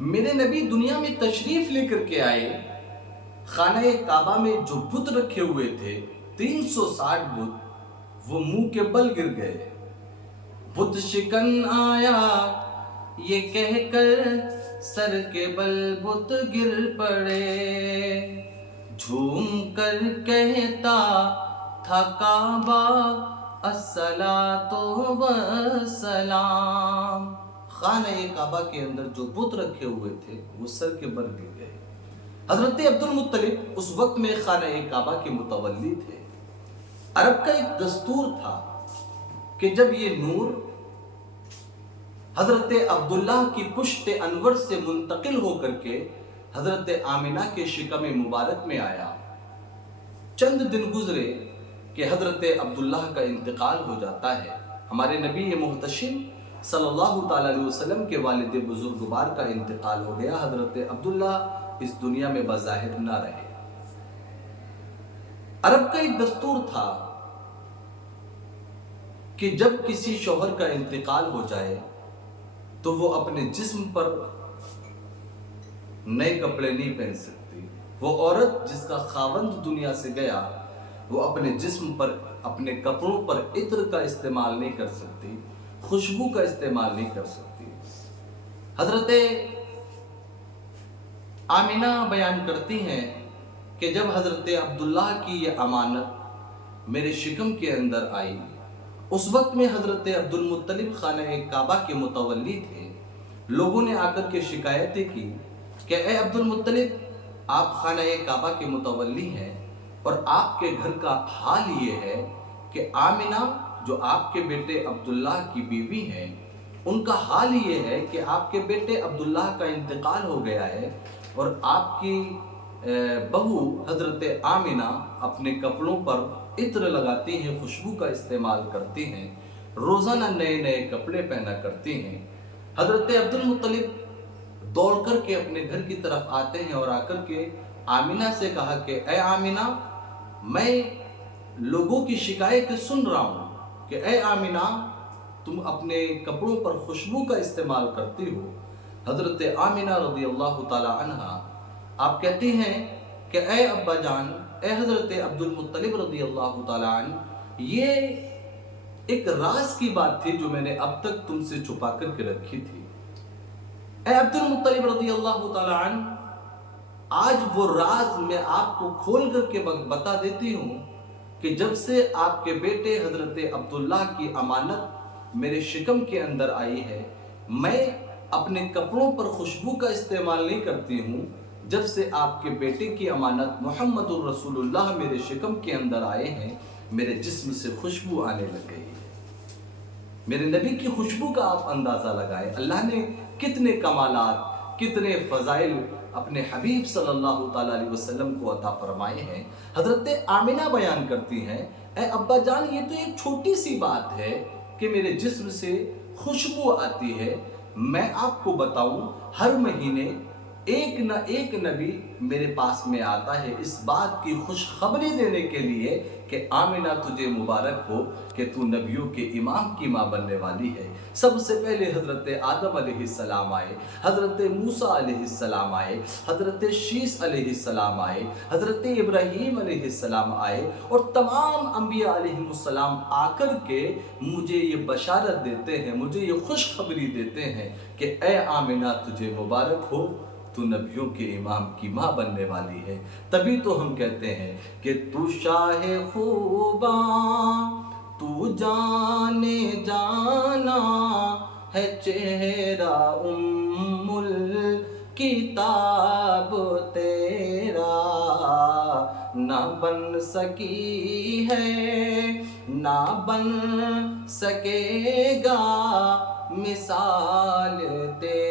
میرے نبی دنیا میں تشریف لے کر کے آئے، خانہ کعبہ میں جو بت رکھے ہوئے تھے 360 بت، وہ منہ کے بل گر گئے۔ بت شکن آیا یہ کہہ کر سر کے بل بت گر پڑے، جھوم کر کہتا تھا کعبہ الصلاۃ والسلام۔ خانہ کعبہ کے اندر جو بت رکھے ہوئے تھے وہ سر کے بل گر گئے۔ حضرت عبد المطلب اس وقت میں خانہ کعبہ کے متولی تھے۔ عرب کا ایک دستور تھا کہ جب یہ نور حضرت عبداللہ کی پشت انور سے منتقل ہو کر کے حضرت آمنہ کے شکم مبارک میں آیا، چند دن گزرے کہ حضرت عبداللہ کا انتقال ہو جاتا ہے۔ ہمارے نبی محتشم صلی اللہ تعالیٰ علیہ وسلم کے والد بزرگوار کا انتقال ہو گیا۔ حضرت عبداللہ اس دنیا میں بظاہر نہ رہے۔ عرب کا ایک دستور تھا کہ جب کسی شوہر کا انتقال ہو جائے تو وہ اپنے جسم پر نئے کپڑے نہیں پہن سکتی۔ وہ عورت جس کا خاوند دنیا سے گیا وہ اپنے جسم پر، اپنے کپڑوں پر عطر کا استعمال نہیں کر سکتی، خوشبو کا استعمال نہیں کر سکتی۔ حضرت آمنہ بیان کرتی ہیں کہ جب حضرت عبداللہ کی یہ امانت میرے شکم کے اندر آئی، اس وقت میں حضرت عبد المطلب خانہ کعبہ کے متولی تھے۔ لوگوں نے آ کر کے شکایتیں کی کہ اے عبد المطلب، آپ خانہ کعبہ کے متولی ہیں اور آپ کے گھر کا حال یہ ہے کہ آمنہ جو آپ کے بیٹے عبداللہ کی بیوی ہیں، ان کا حال یہ ہے کہ آپ کے بیٹے عبداللہ کا انتقال ہو گیا ہے اور آپ کی بہو حضرت آمنہ اپنے کپڑوں پر عطر لگاتی ہیں، خوشبو کا استعمال کرتی ہیں، روزانہ نئے نئے کپڑے پہنا کرتی ہیں۔ حضرت عبد المطلب دوڑ کر کے اپنے گھر کی طرف آتے ہیں اور آ کر کے آمنہ سے کہا کہ اے آمنہ، میں لوگوں کی شکایت سن رہا ہوں کہ اے آمنہ، تم اپنے کپڑوں پر خوشبو کا استعمال کرتی ہو۔ حضرت آمنہ رضی اللہ تعالی عنہ آپ کہتی ہیں کہ اے ابا جان، اے حضرت عبد المطلب رضی اللہ تعالی عنہ، یہ ایک راز کی بات تھی جو میں نے اب تک تم سے چھپا کر کے رکھی تھی۔ اے عبد المطلب رضی اللہ تعالی عنہ، آج وہ راز میں آپ کو کھول کر کے بتا دیتی ہوں کہ جب سے آپ کے بیٹے حضرت عبداللہ کی امانت میرے شکم کے اندر آئی ہے، میں اپنے کپڑوں پر خوشبو کا استعمال نہیں کرتی ہوں۔ جب سے آپ کے بیٹے کی امانت محمد الرسول اللہ میرے شکم کے اندر آئے ہیں، میرے جسم سے خوشبو آنے لگ گئی ہے۔ میرے نبی کی خوشبو کا آپ اندازہ لگائیں، اللہ نے کتنے کمالات، کتنے فضائل اپنے حبیب صلی اللہ تعالیٰ علیہ وسلم کو عطا فرمائے ہیں۔ حضرت آمنہ بیان کرتی ہیں، اے ابا جان، یہ تو ایک چھوٹی سی بات ہے کہ میرے جسم سے خوشبو آتی ہے۔ میں آپ کو بتاؤں، ہر مہینے ایک نہ ایک نبی میرے پاس میں آتا ہے اس بات کی خوشخبری دینے کے لیے کہ آمنہ تجھے مبارک ہو کہ تو نبیوں کے امام کی ماں بننے والی ہے۔ سب سے پہلے حضرت آدم علیہ السلام آئے، حضرت موسیٰ علیہ السلام آئے، حضرت شیس علیہ السلام آئے، حضرت ابراہیم علیہ السلام آئے، اور تمام انبیاء علیہ السلام آ کر کے مجھے یہ بشارت دیتے ہیں، مجھے یہ خوشخبری دیتے ہیں کہ اے آمنہ تجھے مبارک ہو، تو نبیوں کے امام کی ماں بننے والی ہے۔ تبھی تو ہم کہتے ہیں کہ تو شاہ خوباں، تو جانے جانا ہے، چہرہ ام الکتاب تیرا نہ بن سکی ہے، نہ بن سکے گا مثال تیرا۔